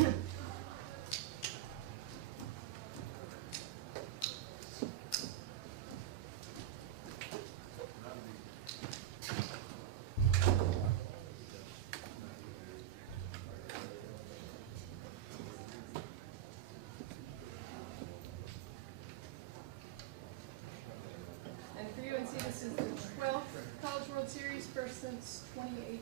And for UNC, this is the 12th College World Series, first since 2018.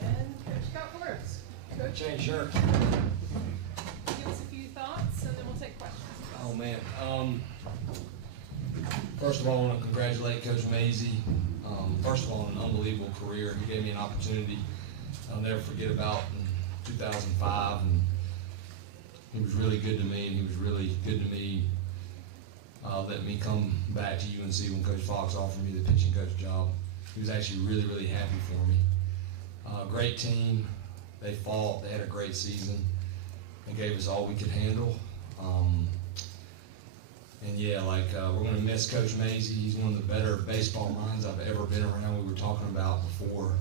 And Coach Scott Forbes. Coach, Change shirt. give us a few thoughts, and then we'll take questions. Oh man. First of all, I want to congratulate Coach Mazey. First of all, on an unbelievable career. He gave me an opportunity I'll never forget about in 2005, and he was really good to me, and he was really good to me. Let me come back to UNC when Coach Fox offered me the pitching coach job. He was actually really, really happy for me. Great team. They fought. They had a great season. They gave us all we could handle. And yeah, we're going to miss Coach Mazey. He's one of the better baseball minds I've ever been around. We were talking about before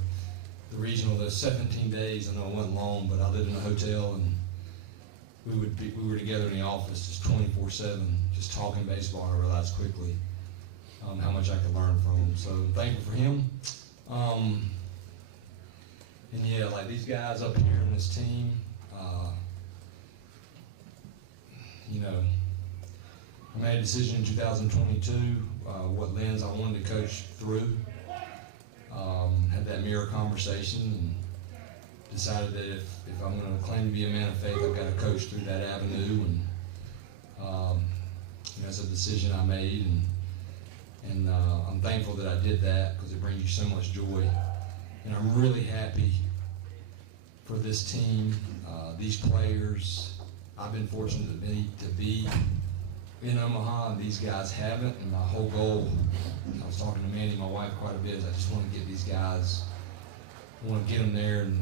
the regional, those 17 days. I know it wasn't long, but I lived in a hotel, and we were together in the office just 24/7, just talking baseball. And I realized quickly how much I could learn from him. So I'm thankful for him. And yeah, these guys up here in this team, I made a decision in 2022 what lens I wanted to coach through. Had that mirror conversation and decided that if I'm going to claim to be a man of faith, I've got to coach through that avenue. And that's a decision I made, and I'm thankful that I did that because it brings you so much joy. And I'm really happy for this team, these players. I've been fortunate to be in Omaha, and these guys haven't. And my whole goal, I was talking to Mandy, my wife, quite a bit, is I just want to get these guys, I want to get them there, and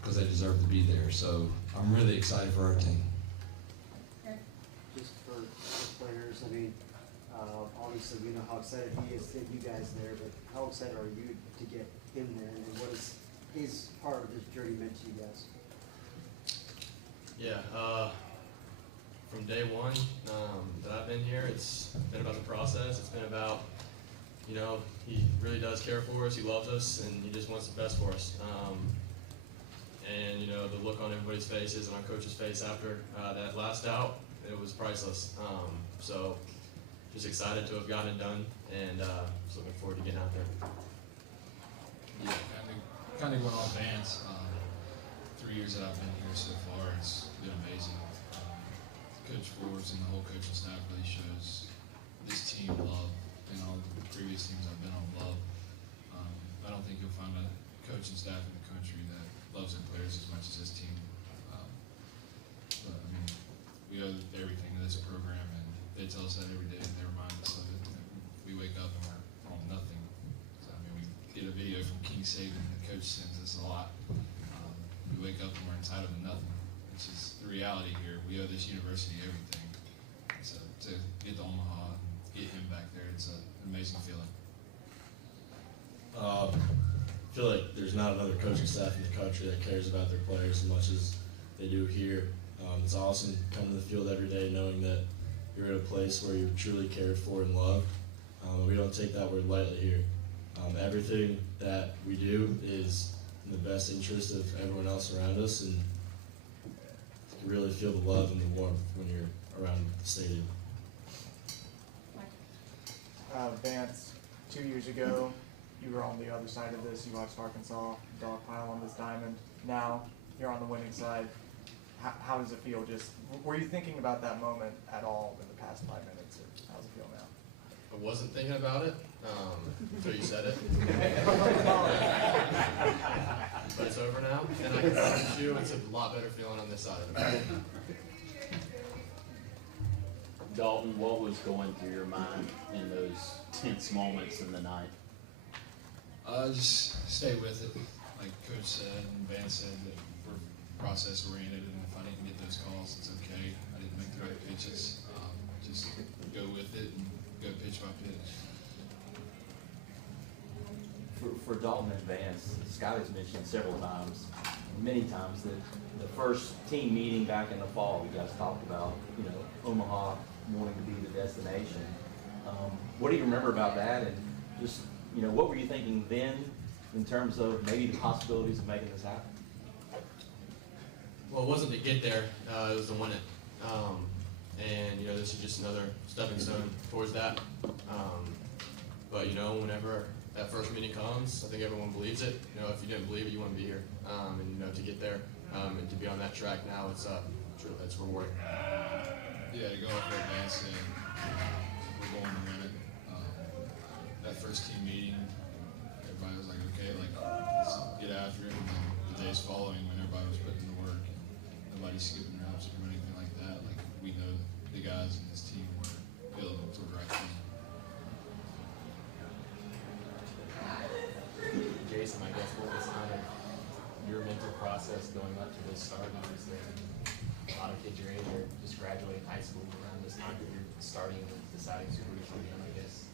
because they deserve to be there. So I'm really excited for our team. Just for players, I mean, obviously we know how excited he is to get you guys there, but how excited are you to get him there, and what is his part of this journey meant to you guys? Yeah, from day one that I've been here, it's been about the process. It's been about, he really does care for us, he loves us, and he just wants the best for us. And the look on everybody's faces and our coach's face after that last out, it was priceless. So just excited to have gotten it done, and just looking forward to getting out there. Yeah, kind of going off Vance. 3 years that I've been here so far, it's been amazing. Coach Forbes and the whole coaching staff really shows this team love, and all the previous teams I've been on love. I don't think you'll find a coaching staff in the country that loves their players as much as this team. But I mean, we owe everything to this program, and they tell us that every day, and they remind us of it. We wake up and we're on nothing. So I mean, we get a video from King Saban, the coach sends us a lot. We wake up and we're entitled to nothing, which is the reality here. We owe this university everything. So to get to Omaha and get him back there, it's an amazing feeling. I feel like there's not another coaching staff in the country that cares about their players as much as they do here. It's awesome coming to the field every day knowing that you're at a place where you're truly cared for and loved. We don't take that word lightly here. Everything that we do is in the best interest of everyone else around us, and you really feel the love and the warmth when you're around the stadium. Vance, 2 years ago, you were on the other side of this. You watched Arkansas dogpile on this diamond. Now you're on the winning side. How does it feel? Were you thinking about that moment at all in the past 5 minutes, or how does it feel now? I wasn't thinking about it until you said it. But it's over now, and I can promise you it's a lot better feeling on this side of the field. Dalton, what was going through your mind in those tense moments in the night? Just stay with it. Like Coach said and Vance said, that we're process oriented, and if I didn't get those calls, it's okay. I didn't make the right pitches. Just go with it and go pitch by pitch. for Dalton and Vance, Scott has mentioned several times, many times, that the first team meeting back in the fall, you guys talked about, you know, Omaha wanting to be the destination. What do you remember about that, and just, you know, what were you thinking then in terms of maybe the possibilities of making this happen? Well, it wasn't to get there, it was to win it. And, you know, this is just another stepping stone towards that. But, you know, whenever that first meeting comes, I think everyone believes it. You know, if you didn't believe it, you wouldn't be here. And, you know, to get there and to be on that track now, it's rewarding. Yeah, to go off for advance and we're going to win it. That first team meeting, everybody was like, okay, like, let's get after it. And then the days following, when everybody was putting in the work, nobody's skipping reps or anything like that, like, we know the guys in this team were building to the right thing. Jason, I guess what was kind of your mental process going up to this start? Obviously, a lot of kids your age are just graduating high school around this time that you're starting and deciding Super Regional again, I guess.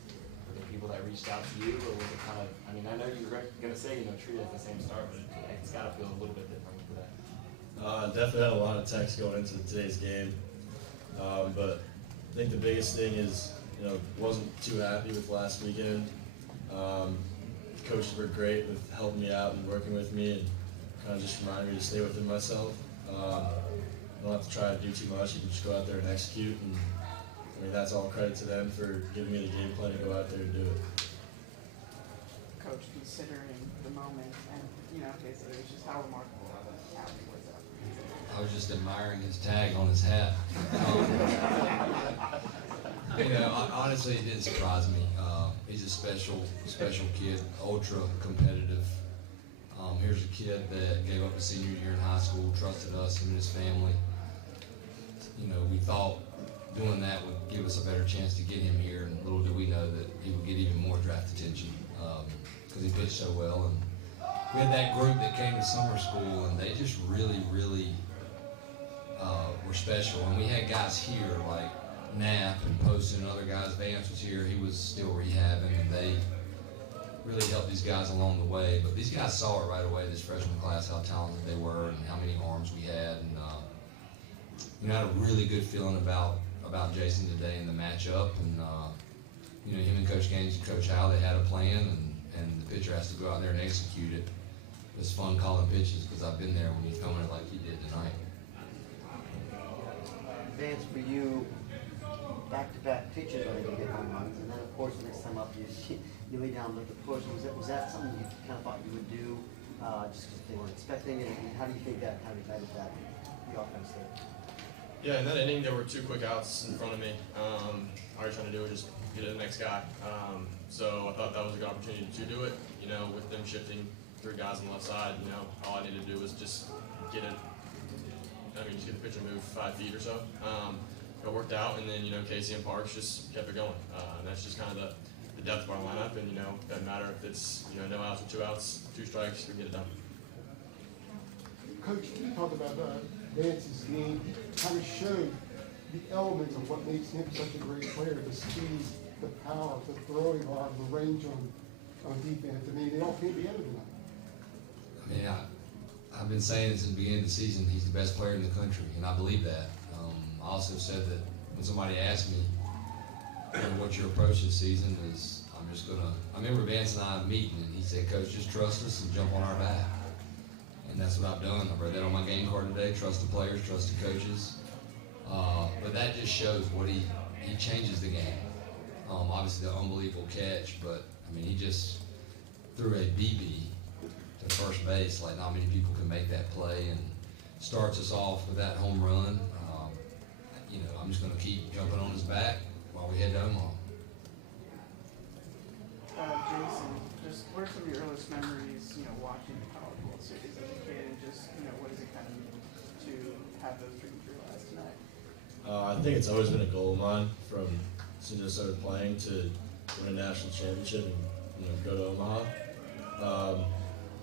Were there people that reached out to you, or was it kind of, I mean, I know you were going to say, you know, treat it as the same start, but it's got to feel a little bit different for that. Definitely had a lot of texts going into today's game, but I think the biggest thing is, you know, wasn't too happy with last weekend. Coaches were great with helping me out and working with me, and kind of just reminded me to stay within myself. Don't have to try to do too much. You can just go out there and execute, and I mean, that's all credit to them for giving me the game plan to go out there and do it. Coach, considering the moment and, you know, basically it's just how remarkable of an outing was that? I was just admiring his tag on his hat. You know, honestly, it didn't surprise me. He's a special kid, ultra competitive. Here's a kid that gave up his senior year in high school, trusted us, him and his family. You know, we thought doing that would give us a better chance to get him here, and little did we know that he would get even more draft attention because he pitched so well. And we had that group that came to summer school, and they just really were special. And we had guys here like Knapp and Poston and other guys. Vance was here; he was still rehabbing, and they really helped these guys along the way. But these guys saw it right away, this freshman class, how talented they were and how many arms we had. And you know, I had a really good feeling about Jason today in the matchup. And you know, him and Coach Gaines and Coach Howe, they had a plan, and the pitcher has to go out there and execute it. It's fun calling pitches because I've been there when he's throwing it like he did tonight. Vance, for you, back-to-back pitches are going to hit home runs, and then of course the next time up you lay down with the push. Was that something you kind of thought you would do just because they weren't expecting it? And how do you think that kind of ignited the offense there? Yeah, in that inning there were 2 quick outs in front of me. All you're trying to do is just get to the next guy. So I thought that was a good opportunity to do it. You know, with them shifting 3 guys on the left side, you know, all I needed to do was just get it. Just get the pitcher moved 5 feet or so. It worked out, and then, you know, Casey and Parks just kept it going. And that's just kind of the depth of our lineup, and, you know, doesn't matter if it's, you know, no outs or 2 outs, 2 strikes, we get it done. Coach, you talked about Vance's game. He kind of showed the elements of what makes him such a great player: the speed, the power, the throwing arm, the range on defense. I mean, they all came together tonight. I mean, I've been saying this in the beginning of the season, he's the best player in the country, and I believe that. I also said that when somebody asked me, you know, what's your approach this season, is I remember Vance and I meeting, and he said, Coach, just trust us and jump on our back. And that's what I've done. I've read that on my game card today: trust the players, trust the coaches. But that just shows what he changes the game. Obviously the unbelievable catch, but I mean, he just threw a BB to first base like not many people can make that play, and starts us off with that home run. You know, I'm just going to keep jumping on his back while we head to Omaha. Jason, just what are some of your earliest memories, you know, watching the College World Series as a kid, and just, you know, what does it kind of mean to have those dreams realized tonight? I think it's always been a goal of mine from as soon as I started playing to win a national championship and, you know, go to Omaha.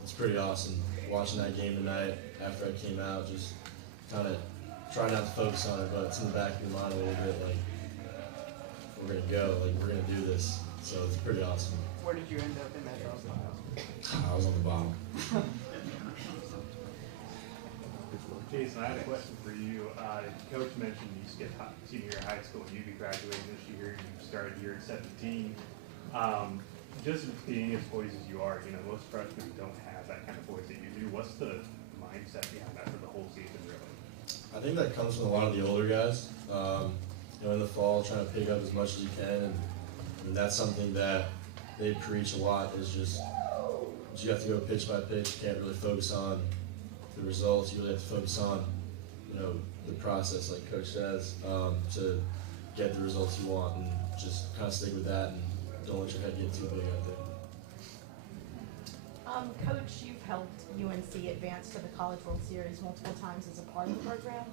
It's pretty awesome watching that game tonight after I came out, just kind of try not to focus on it, but it's in the back of your mind a little bit, like, we're going to go, like, we're going to do this. So it's pretty awesome. Where did you end up in that draw? I was on the bottom. Jason, I had a question for you. Coach mentioned you skipped senior year of high school and you'd be graduating this year. You started here at 17. Just being as poised as you are, most freshmen don't have that kind of poise that you do. What's the mindset behind that for the whole season, really? I think that comes from a lot of the older guys. In the fall, trying to pick up as much as you can, and that's something that they preach a lot. Is just you have to go pitch by pitch. You can't really focus on the results. You really have to focus on, the process, like Coach says, to get the results you want, and just kind of stick with that, and don't let your head get too big out there. Coach, you've helped UNC advance to the College World Series multiple times as a part of the program,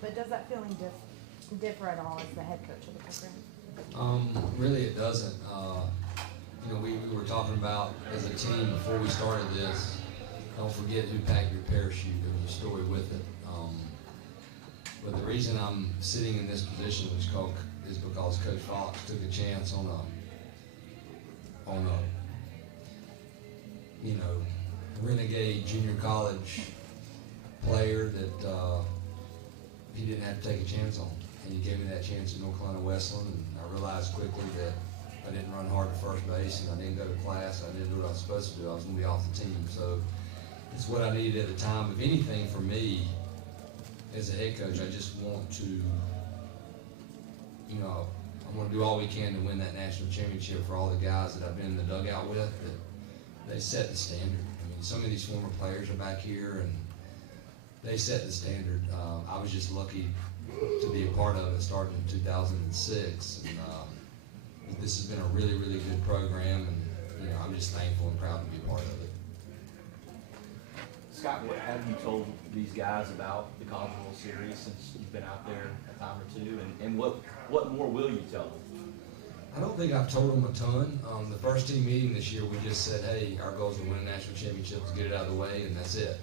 but does that feeling differ at all as the head coach of the program? Really, it doesn't. We were talking about as a team before we started this. Don't forget who packed your parachute. There was a story with it. But the reason I'm sitting in this position is because Coach Fox took a chance on a renegade junior college player that he didn't have to take a chance on. And he gave me that chance at North Carolina Westland, and I realized quickly that I didn't run hard to first base, and I didn't go to class, I didn't do what I was supposed to do. I was going to be off the team. So it's what I needed at the time. If anything, for me, as a head coach, I just want to, I want to do all we can to win that national championship for all the guys that I've been in the dugout with, that they set the standard. I mean, some of these former players are back here, and they set the standard. I was just lucky to be a part of it starting in 2006. And, this has been a really, really good program, and I'm just thankful and proud to be a part of it. Scott, what have you told these guys about the College World Series since you've been out there a time or two, and what more will you tell them? I don't think I've told them a ton. The first team meeting this year, we just said, hey, our goal is to win a national championship, let's get it out of the way, and that's it.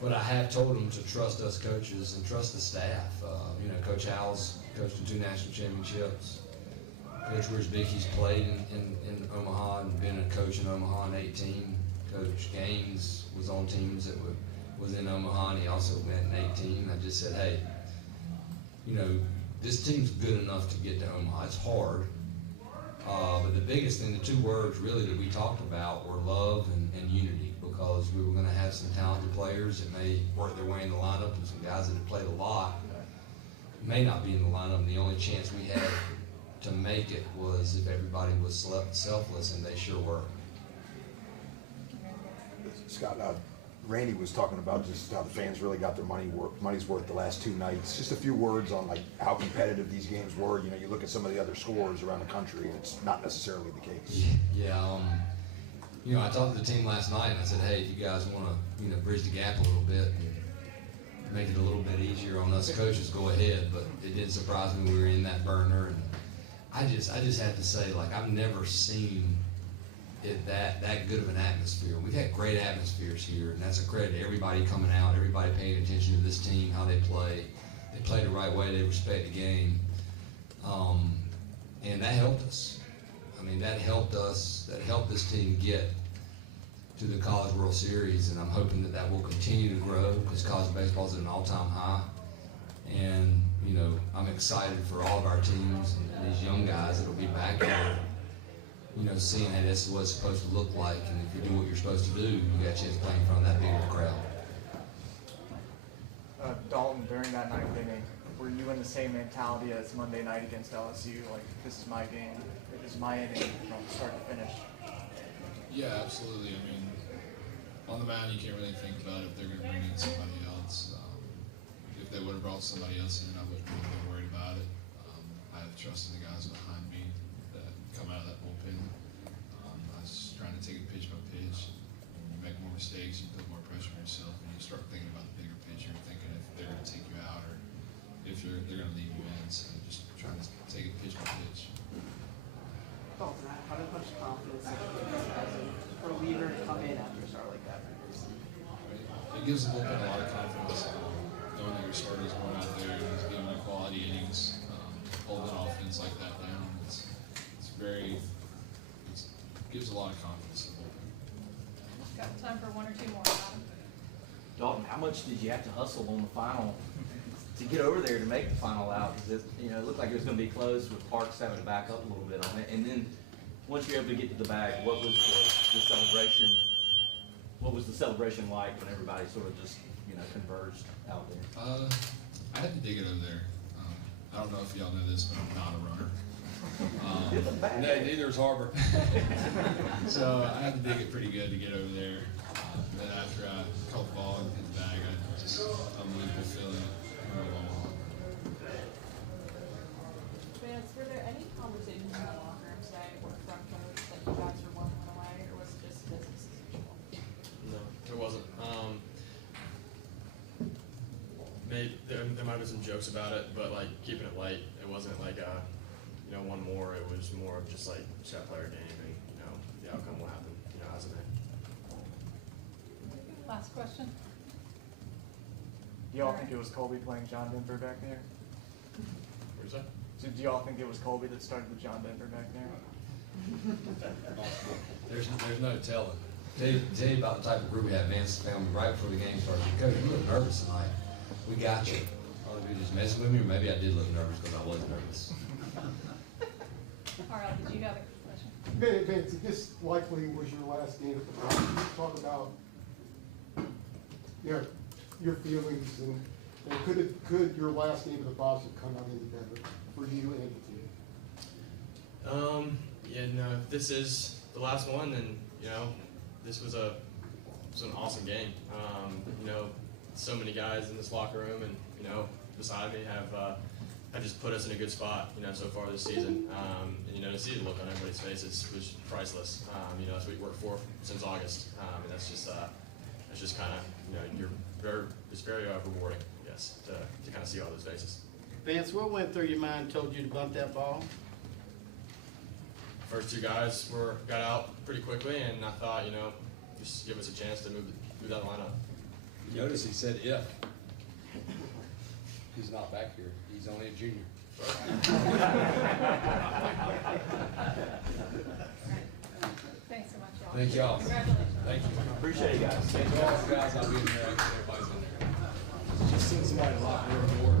But I have told them to trust us coaches and trust the staff. Coach Howell's coached in 2 national championships. Coach Wiersbicki's played in Omaha and been a coach in Omaha in 18. Coach Gaines was on teams that was in Omaha, and he also went in 18. I just said, hey, this team's good enough to get to Omaha. It's hard. But the biggest thing, the 2 words really that we talked about were love and unity, because we were going to have some talented players that may work their way in the lineup, and some guys that have played a lot may not be in the lineup. And the only chance we had to make it was if everybody was selfless, and they sure were. Scott, Randy was talking about just how the fans really got their money's worth the last 2 nights. Just a few words on how competitive these games were. You look at some of the other scores around the country, and it's not necessarily the case. Yeah. I talked to the team last night, and I said, hey, if you guys want to, bridge the gap a little bit and make it a little bit easier on us coaches, go ahead. But it did surprise me we were in that burner, and I just have to say, I've never seen it that good of an atmosphere. We've had great atmospheres here, and that's a credit to everybody coming out, everybody paying attention to this team, how they play. They play the right way, they respect the game. And that helped us. That helped us, that helped this team get to the College World Series, and I'm hoping that will continue to grow, because college baseball is at an all-time high. And, I'm excited for all of our teams and these young guys that'll be back here, seeing that this is what it's supposed to look like, and if you do what you're supposed to do, you got a chance to play in front of that big of a crowd. Dalton, during that 9th inning, were you in the same mentality as Monday night against LSU? This is my game, this is my inning from start to finish? Yeah, absolutely. On the mound, you can't really think about if they're going to bring in somebody else. If they would have brought somebody else in, I wouldn't be really worried about it. I have trust in the guys behind me that come out of that bullpen. I was trying to take it pitch by pitch. When you make more mistakes, you put more pressure on yourself, and you start thinking about the bigger picture, thinking if they're going to take you out or if they're going to leave you in. So just trying to take it pitch by pitch. Dalton, how much confidence as a reliever come in after a start like that? It gives the bullpen a lot of confidence. Knowing that your starter is going out there and he's giving you quality innings, holding offense like that down, it's gives a lot of confidence. Got time for one or two more, Adam. Dalton, how much did you have to hustle on the final to get over there to make the final out? Because it looked like it was going to be close with Parks having to back up a little bit on it. And then once you're able to get to the bag, what was the celebration? What was the celebration like when everybody sort of just converged out there? I had to dig it over there. I don't know if y'all know this, but I'm not a runner. Neither is Harbor. So I had to dig it pretty good to get over there. Then after I caught the ball and hit the bag, I just unbelievable feeling. Vance, were there any conversations in the locker room today with front coach that you guys were one away, or was it just business as usual? No, there wasn't. There might have been some jokes about it, but like keeping it light. It wasn't like one more. It was more of just like just gotta play our game, and the outcome will happen. As it may. Last question. Do y'all think it was Colby playing John Denver back there? Where's that? So do y'all think it was Colby that started with John Denver back there? There's no telling. Tell you about the type of group we had. Vance found me right before the game started. Coach, you look nervous tonight. We got you. All of you just messing with me, or maybe I did look nervous because I was nervous. All right, did you have a question? Vance, this likely was your last game at the Bronx. Can you talk about your feelings and could your last game of the Bronx have come out any better for you and the team? If this is the last one, then this was an awesome game. So many guys in this locker room and beside me have just put us in a good spot so far this season. And to see the look on everybody's faces was priceless. That's what we worked for since August, and that's just kind of it's very rewarding, I guess, to kind of see all those faces. Vance, what went through your mind, told you to bump that ball? First two guys got out pretty quickly, and I thought, just give us a chance to move that lineup. You notice he said if. He's not back here. He's only a junior. Thanks so much, y'all. Thank y'all. Congratulations. Thank you. Appreciate it, guys. Thank you all, guys. I'll be in there. Everybody's in there. Just send somebody to lock the door.